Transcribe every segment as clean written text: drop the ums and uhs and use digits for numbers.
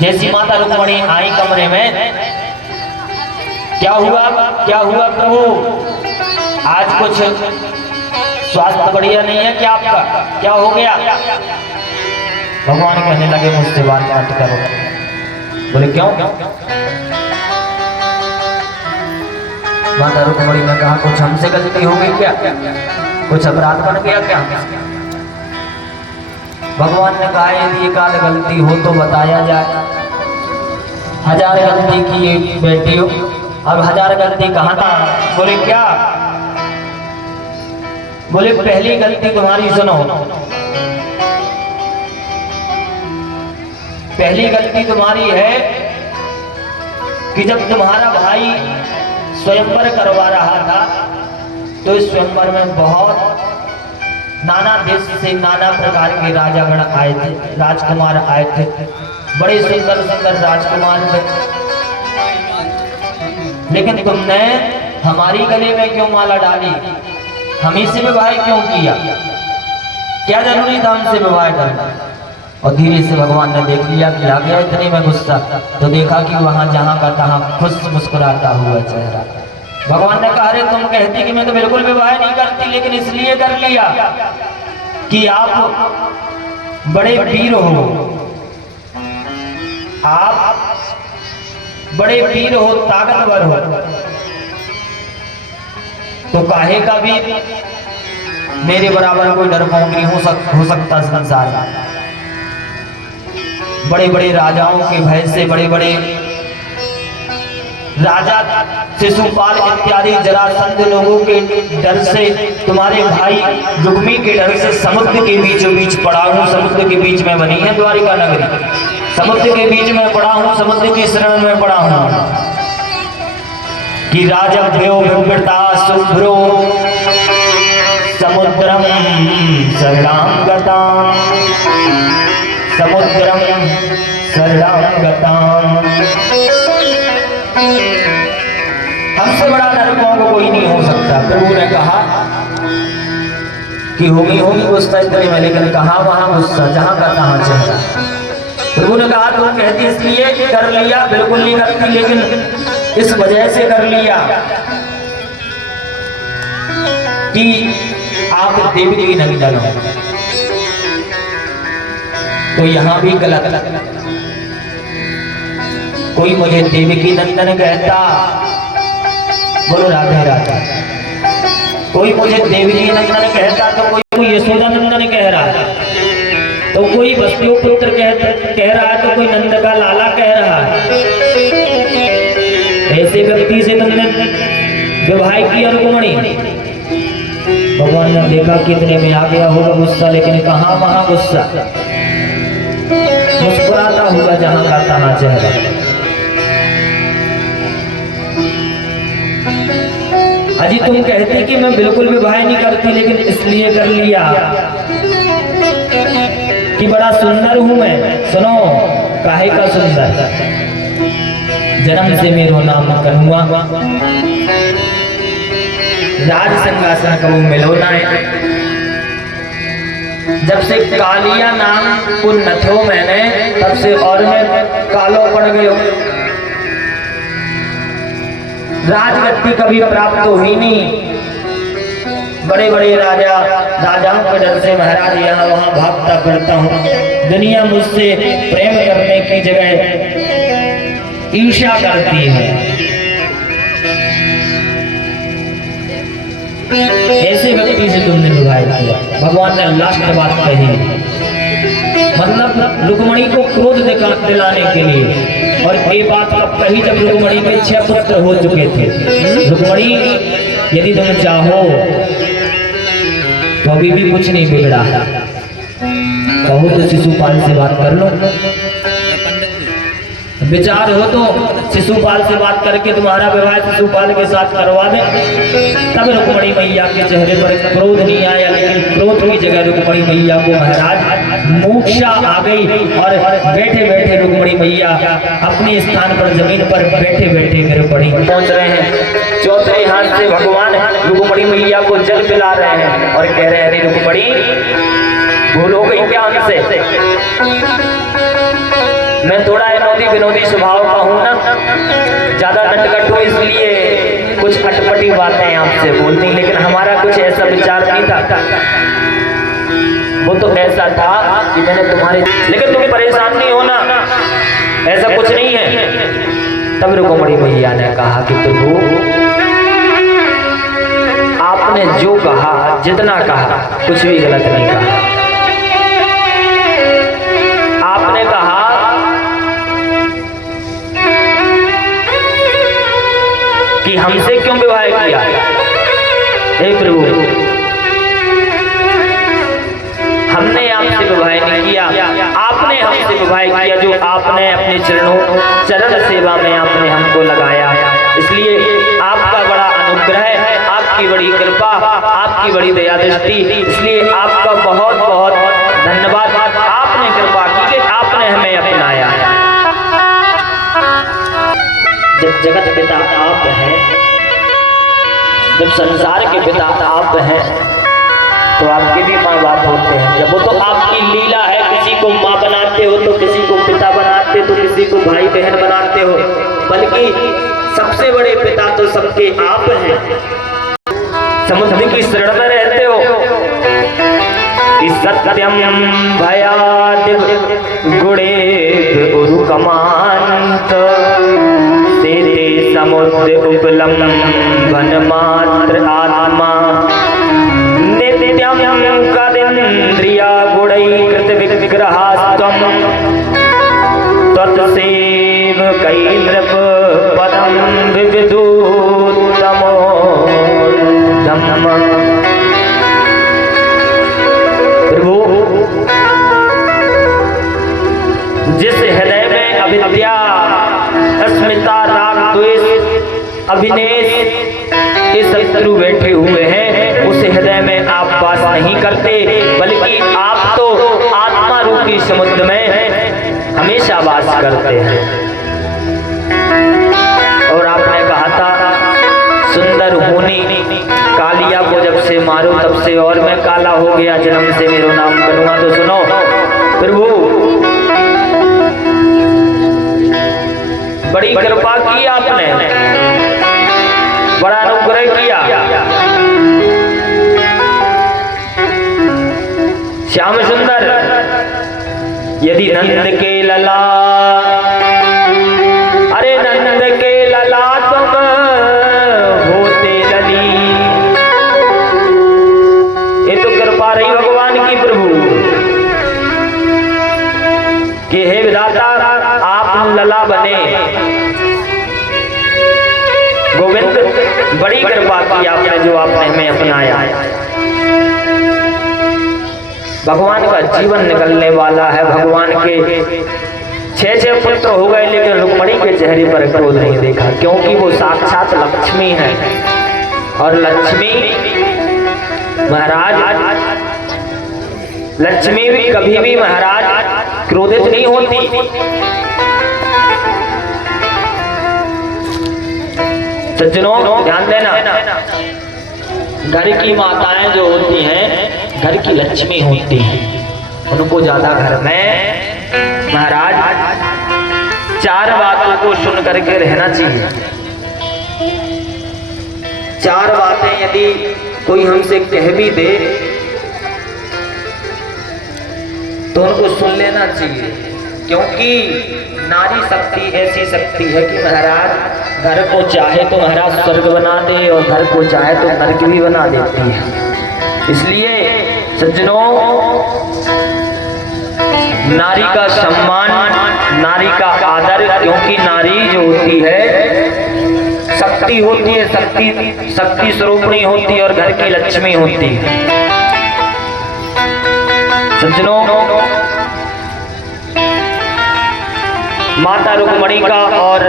जैसी माता रुक्मणी आई कमरे में, क्या हुआ प्रभु, आज कुछ स्वास्थ्य बढ़िया नहीं है क्या आपका, क्या हो गया? भगवान कहने लगे मुझसे बात मत करो। बोले क्यों? माता रुक्मणी ने कहा कुछ हमसे गलती हो गई क्या, कुछ अपराध बन गया क्या? भगवान ने कहा यदि एक आध गलती हो तो बताया जाए, 1000 गलती की बेटी हो, अब 1000 गलती कहाँ था? बोले क्या? बोले पहली गलती तुम्हारी सुनो, पहली गलती तुम्हारी है कि जब तुम्हारा भाई स्वयंवर करवा रहा था तो इस स्वयंवर में बहुत नाना देश से नाना प्रकार के राजागण आए थे, राजकुमार आए थे, बड़े सुंदर सुंदर राजकुमार थे, लेकिन तुमने हमारी गले में क्यों माला डाली, हम ही से विवाह क्यों किया, क्या जरूरी था हमसे विवाह करना? और धीरे से भगवान ने देख लिया कि आ गया इतने में गुस्सा, तो देखा कि वहां जहां का तहां खुश मुस्कुराता हुआ चेहरा। भगवान ने कहा अरे तुम कहती कि मैं तो बिल्कुल विवाह नहीं करती, लेकिन इसलिए कर लिया कि आप बड़े वीर हो, आप बड़े वीर हो, ताकतवर हो, तो काहे का भी मेरे बराबर कोई डरपोक नहीं हो सकता संसार में। बड़े बड़े राजाओं के भय से, बड़े बड़े राजा शिशुपाल इत्यादि जरासंध लोगों के डर से, तुम्हारे भाई रुक्मी के डर से समुद्र के बीचों बीच पड़ा हूं। समुद्र के बीच में बनी है द्वारिका नगरी, समुद्र के बीच में पड़ा हूं, समुद्र की शरण में पड़ा हूं कि राजभ्यो विवृता शुभ्रो समुद्रम शरणां गतां, समुद्रम शरणां गतां। हमसे बड़ा डरपोक कोई नहीं हो सकता। प्रभु ने कहा कि होगी गुस्सा इतने में, लेकिन कहा वहां गुस्सा जहां का तहां चेहरा। प्रभु ने कहा तुम कहती इसलिए कर लिया, बिल्कुल नहीं करती, लेकिन इस वजह से कर लिया कि आप देवी की नंदन हो, तो यहां भी गलत। कोई मुझे देवकी नंदन कहता, बोलो राधे राधे, कोई मुझे देवकी नंदन कहता तो कोई यशोदा नंदन कह रहा है, तो कोई वसुदेव पुत्र कह रहा है, तो कोई नंद का लाला कह रहा है। ऐसे व्यक्ति से तुमने विवाह किया रुक्मणी। भगवान ने देखा कितने में आ गया होगा गुस्सा, लेकिन कहां वहां गुस्सा, मुस्कुराता हुआ जहां का तहां चेहरा। अजी तुम कहती कि मैं बिल्कुल विवाह नहीं करती, लेकिन इसलिए कर लिया कि बड़ा सुंदर हूं मैं। सुनो काहे का सुंदर, जन्म से मेरो नाम कन्हुआ, राज सिंहासन कबू मिलो ना, जब से कालिया नाम को नथो मैंने, तब से और मैं कालो पड़ गयो। राजगद्दी कभी प्राप्त हुई नहीं, बड़े बड़े राजाओं के डर से महाराज यहाँ वहां भागता फिरता हूँ। दुनिया मुझसे प्रेम करने की जगह ईर्ष्या करती है। ऐसे व्यक्ति से तुमने विवाह किया। भगवान ने लास्ट बात कही, मतलब रुक्मणी को क्रोध दिलाने के लिए। और ये बात कही जब रुक्मणी के 6 पुत्र हो चुके थे। रुक्मणी यदि तुम चाहो तो अभी भी कुछ नहीं बिगड़ा, कहो तो शिशुपाल से बात कर लो, विचार हो तो शिशुपाल से बात करके तुम्हारा विवाह शिशुपाल के साथ करवा दे। तब रुक्मणी मैया के चेहरे पर क्रोध नहीं आया, लेकिन क्रोध की जगह रुक्मणी मैया को महाराज मोक्षा आ गई। और बैठे बैठे रुक्मणी मैया अपने स्थान पर जमीन पर बैठे बैठे गिर पड़ी। पहुंच रहे हैं, चौथे हाथ से भगवान रुक्मणी मैया को जल पिला रहे हैं और कह रहे हैं अरे रुक्मणी भूल हो गई क्या हमसे, मैं थोड़ा विनोदी विनोदी स्वभाव का हूँ ना, ज्यादा नटखट हूँ, इसलिए कुछ अटपटी बातें आपसे बोलती, लेकिन हमारा कुछ ऐसा विचार नहीं था। वो तो ऐसा था कि मैंने तुम्हारे, लेकिन तुम परेशान नहीं होना, ऐसा कुछ नहीं है। तब रुक्मणी मैया ने कहा कि प्रभु आपने जो कहा, जितना कहा, कुछ भी गलत नहीं कहा। आपने कहा कि हमसे क्यों विवाह किया? हे प्रभु, हमने आपसे विवाह नहीं किया, आपने हमसे विवाह किया, जो आपने अपने चरण सेवा में आपने हमको लगाया। इसलिए आपका बड़ा अनुग्रह है, आपकी बड़ी कृपा, आपकी बड़ी दया दृष्टि, इसलिए आपका बहुत बहुत धन्यवाद। आपने कृपा की कि आपने हमें अपनाया। जब जगत पिता आप हैं, जब संसार के पिता आप हैं, तो आपके भी माँ बाप होते हैं। जब वो तो आपकी लीला है, किसी को माँ बनाते हो तो किसी को पिता बनाते, तो किसी को भाई बहन बनाते हो, बल्कि सबसे बड़े पिता तो सबके आप हैं। समुद्र की शरण में रहते हो। सत्यम भयादिव गुणे उरुकमांत सेते समुद्र उपलम्भन मात्र आत्मा नित्यम कदिन्द्रिया गुणैकृत विग्रहास्त्वं तत्सेव कैन्द्रप पदं विविधोत्तमो धम्म। प्रभु, जिस हृदय में अविद्या, अस्मिता, राग, द्वेष, अभिनेश ये शत्रु बैठे हुए हैं, उस हृदय में आप वास नहीं करते, बल्कि आप तो आत्मा रूपी समुद्र में हमेशा वास करते हैं। और आपने कहा था सुंदर होनी कालिया को जब से मारो तब से और मैं काला हो गया, जन्म से मेरो नाम करूंगा। तो सुनो प्रभु, बड़ी कृपा की आपने, बड़ा अनुग्रह किया। श्याम सुंदर यदि नंद के लला, अरे नंद के लला तुम होते लली, ये तो कृपा रही भगवान की प्रभु कि हे विधाता आप लला बने। गोविंद, बड़ी कृपा की आपने, जो आपने हमें अपनाया। भगवान का जीवन निकलने वाला है। भगवान के 6 पुत्र हो गए, लेकिन रुक्मणी के चेहरे पर क्रोध नहीं देखा, क्योंकि वो साक्षात लक्ष्मी है। और लक्ष्मी महाराज, लक्ष्मी भी कभी भी महाराज क्रोधित नहीं होती। सज्जनों ध्यान देना, घर की माताएं जो होती हैं, घर की लक्ष्मी होती हैं, उनको ज्यादा घर में महाराज 4 बातों को सुन करके रहना चाहिए। 4 बातें यदि कोई हमसे कह भी दे तो उनको सुन लेना चाहिए, क्योंकि नारी शक्ति ऐसी शक्ति है कि महाराज घर को चाहे तो महाराज स्वर्ग बना दे, और घर को चाहे तो नरक भी बना देती है। इसलिए सज्जनों, नारी का सम्मान, नारी का आदर, क्योंकि नारी जो होती है शक्ति होती है, शक्ति स्वरूपणी होती है, और घर की लक्ष्मी होती है। सज्जनों, माता रुक्मणी का और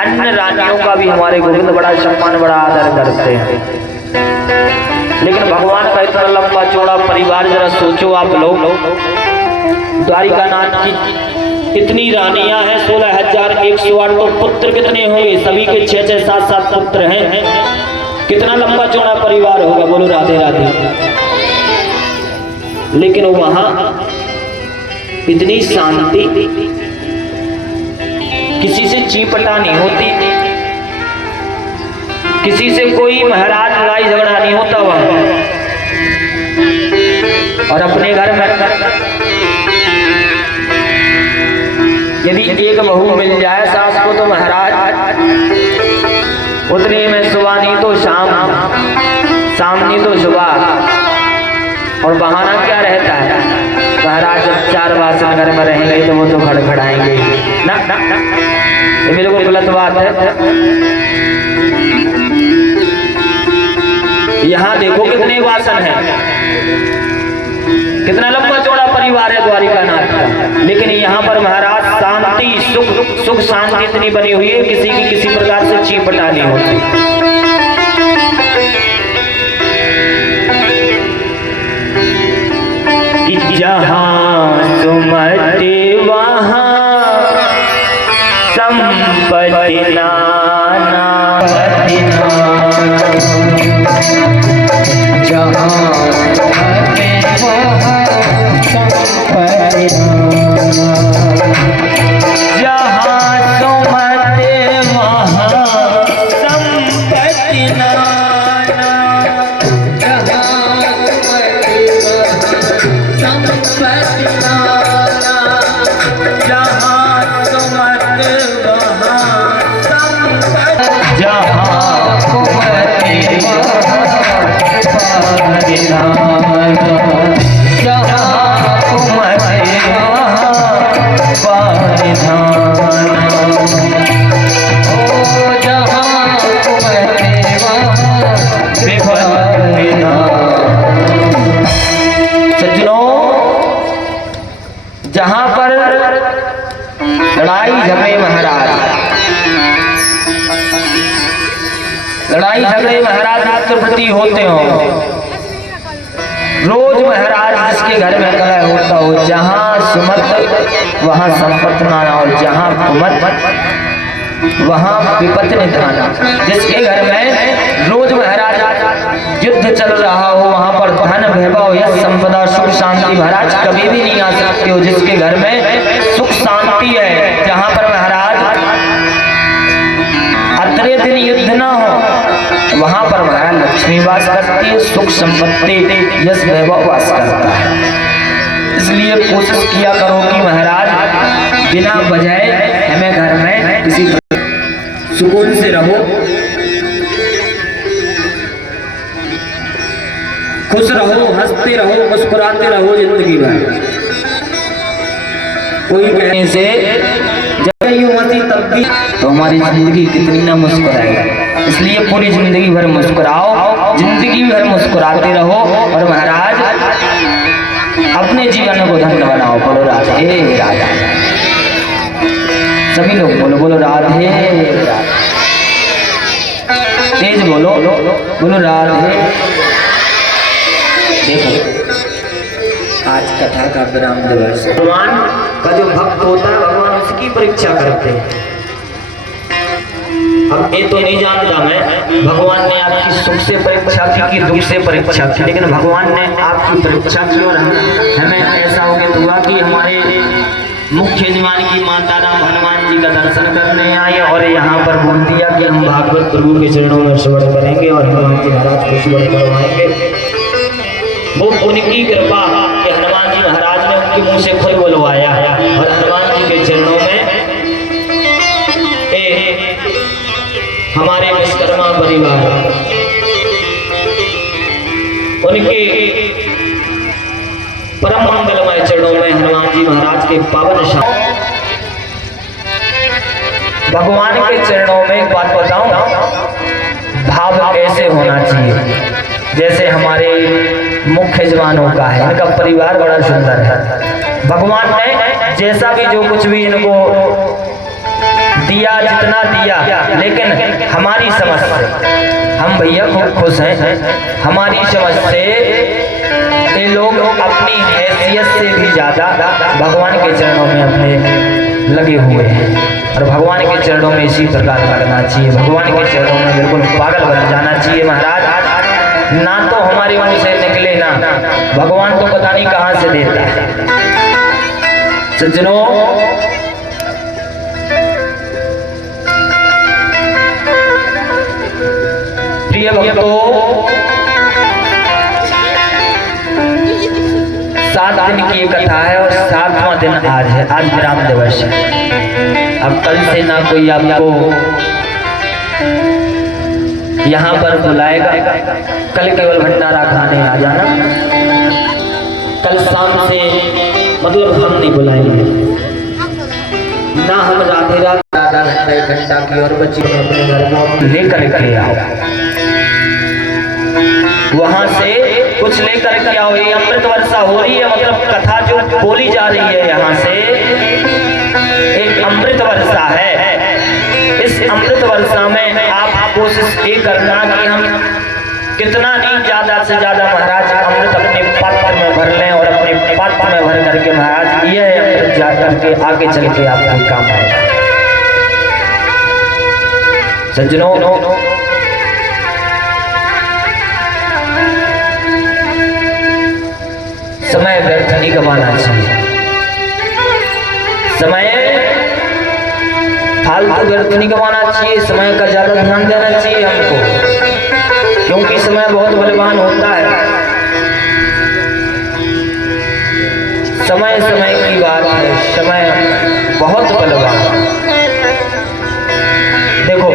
अन्य रानियों का भी हमारे गोविंद बड़ा सम्मान, बड़ा आदर करते हैं। लेकिन भगवान का इतना लंबा चौड़ा परिवार, जरा सोचो आप लोग, द्वारिका नाथ की इतनी रानियां हैं, 16,108, तो पुत्र कितने होंगे? सभी के 6-6, 7-7 पुत्र हैं। कितना लंबा चौड़ा परिवार होगा, बोलो राधे राधे। लेकिन वहां इतनी शांति, किसी से चीपटा नहीं होती, किसी से कोई महाराज लड़ाई झगड़ा नहीं होता वहां। और अपने घर में यदि एक बहू मिल जाए सास को तो महाराज उतने में सुबह नहीं तो शाम, शाम नहीं तो सुबह। और बहाना क्या रहता है, महाराज जब 4 बासन घर में रहेंगे तो वो तो खड़खड़ाएंगे ना, ये बिल्कुल गलत बात है। यहाँ देखो कितने वासन हैं, कितना लंबा चौड़ा परिवार है द्वारिकानाथ का, लेकिन यहाँ पर महाराज शांति सुख शांति इतनी बनी हुई है, किसी की किसी प्रकार से चीपटा नहीं होती। जहाँ सुमति वहाँ संपत्ति नाना, जहाँ जहां पर लड़ाई झगड़े महाराज राष्ट्रपति होते हो, रोज महाराज जिसके घर में कलह होता हो, जहां सुमत वहां संपत्ति नाना, और जहां कुमत वहां विपत्ति निधाना। जिसके घर में रोज महाराज युद्ध चल रहा हो, वहां पर धन वैभव यश संपदा सुख शांति महाराज कभी भी नहीं आ सकते हो। जिसके घर में सुख शांति है, जहां पर महाराज अतरे दिन युद्ध ना हो, वहां पर महाराज लक्ष्मी वास करती है, सुख संपत्ति यश वैभव वास करता है। इसलिए कोशिश किया करो कि महाराज बिना वजह हमें घर में किसी सुकून से रहो, खुश रहो, हंसते रहो, मुस्कुराते रहो जिंदगी भर। कोई कहने से जब युवती तब भी तो हमारी जिंदगी कितनी ना मुस्कुराएगी। इसलिए पूरी जिंदगी भर मुस्कुराओ, जिंदगी भर मुस्कुराते रहो, और महाराज अपने जीवन को धन्य बनाओ। बोलो राधे राधे, सभी लोग बोलो बोलो राधे राधे, तेज बोलो बोलो राधे। देखो आज कथा का विराम दिवस, भगवान का जो भक्त होता है भगवान उसकी परीक्षा करते हैं। अब ये तो नहीं जानता मैं, भगवान ने आपकी सुख से परीक्षा की दुख से परीक्षा की, लेकिन भगवान ने आपकी परीक्षा की और हमें ऐसा हो गया हुआ कि हमारे मुख्य यजमान की माता राम हनुमान जी का दर्शन करने आए, और यहाँ पर बोल दिया कि हम भागवत प्रभु के चरणों में श्रवण करेंगे और हनुमान जी महाराज को श्रवण करवाएंगे। वो उनकी कृपा कि हनुमान जी महाराज ने उनके मुंह से खुद बुलवाया, और हनुमान जी के चरणों में हमारे विश्वकर्मा परिवार उनके परम मंगलमय चरणों में हनुमान जी महाराज के पावन शाम भगवान के चरणों में एक बात बताऊं, भाव कैसे होना चाहिए। जैसे हमारे मुख्य जवानों का है, इनका परिवार बड़ा सुंदर है। भगवान ने जैसा भी जो कुछ भी इनको दिया, जितना दिया, लेकिन हमारी समझ से हम भैया खूब खुश हैं। हमारी समझ से ये लोग अपनी हैसियत से भी ज्यादा भगवान के चरणों में अपने लगे हुए हैं, और भगवान के चरणों में इसी प्रकार लगना चाहिए। भगवान के चरणों में बिल्कुल पागल बन जाना चाहिए। महाराज ना तो हमारे मुंह से निकले ना, भगवान तो पता नहीं कहां से देता है। सज्जनों प्रिय भक्तों, 7 दिन की कथा है और 7वां दिन आज है। आज विराम दिवस है। अब कल से ना कोई आपको यहाँ पर बुलाएगा, कल केवल भंडारा खाने आ जाना। कल शाम से मतलब हम नहीं बुलाएंगे ना, हम राधे रात आधा घंटा 1 घंटा की और बच्ची को अपने घर में लेकर के आओ, वहां से कुछ लेकर के आओ। ये अमृत वर्षा हो रही है, मतलब कथा जो बोली जा रही है यहाँ से एक अमृत वर्षा है। इस अमृत वर्षा में आप कोशिश ये करना कि हम कितना नहीं ज्यादा से ज्यादा महाराज अमृत अपने पात्र में भर लें और अपने पात्र में भर करके महाराज यह अमृत जा करके आगे चल के आपके काम आएगा। सज्जनों, समय व्यर्थ नहीं गवाना चाहिए, समय फालतू व्यर्थ नहीं गवाना चाहिए, समय का ज्यादा ध्यान देना चाहिए हमको, क्योंकि समय बहुत बलवान होता है। समय समय की बात है, समय बहुत बलवान। देखो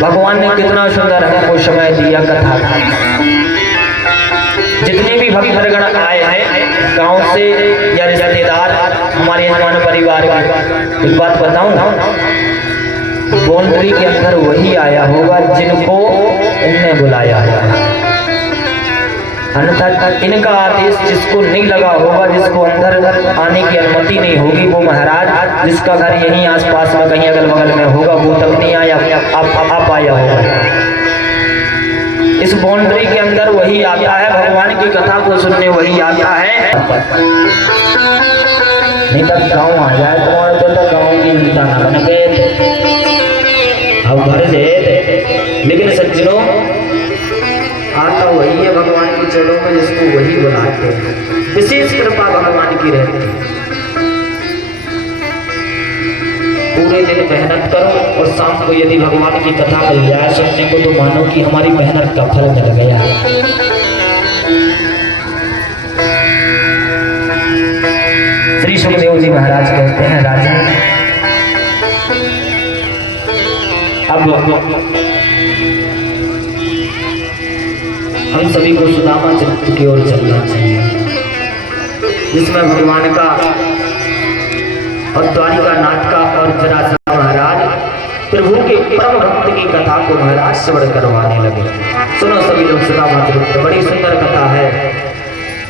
भगवान ने कितना सुंदर हमको समय दिया कथा का। जितने भी भक्तगण आए हैं गांव से या रिश्तेदार हमारे यजमान परिवार के, एक बात बताऊं, बाउंड्री के अंदर वही आया होगा जिनको इनने बुलाया है, अन्यथा इनका आदेश जिसको नहीं लगा होगा, जिसको अंदर आने की अनुमति नहीं होगी, वो महाराज जिसका घर यहीं आसपास में कहीं अगल बगल में होगा वो तक नहीं आया, आप आया होगा। इस बाउंड्री के अंदर वही आता है, भगवान की कथा को सुनने वही आता है। नहीं तो गाँव आ जाए तो गाँव की मिलता ना बन गए अब घर से। लेकिन सज्जनों, आता वही है भगवान के चरणों में जिसको वही बुलाते हैं। विशेष कृपा भगवान की रहती है। पूरे दिन मेहनत करो और शाम को यदि भगवान की कथा मिल जाए सुनने को, तो मानो कि हमारी मेहनत का फल मिल गया। श्री सुखदेव जी महाराज कहते हैं, राजन अब हम सभी को सुदामा चरित्र की ओर चलना चाहिए, जिसमें भगवान का और द्वारिका नाथ का और जरासंध महाराज प्रभु के परम भक्त की कथा को महाराज श्रवण करवाने लगे। सुनो सभी लोग सुदामा चरित्र, बड़ी सुंदर कथा है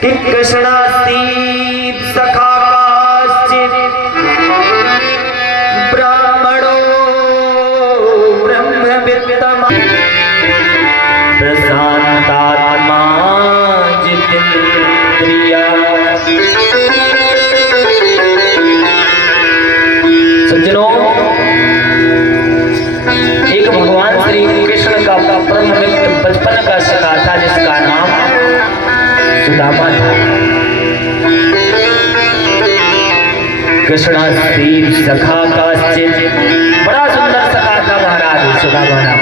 कि कृष्णास्तीत सखा ब्राह्मणो ब्रह्मवित्तम प्रशांतात्मा जितेंद्रिया। सज्जनों, एक भगवान श्री कृष्ण का परम मित्र बचपन का सखा था जिसका नाम सुदामा था। कृष्णास्तीत सखा काश्चित्, बड़ा सुंदर सखा था महाराज सुदामा।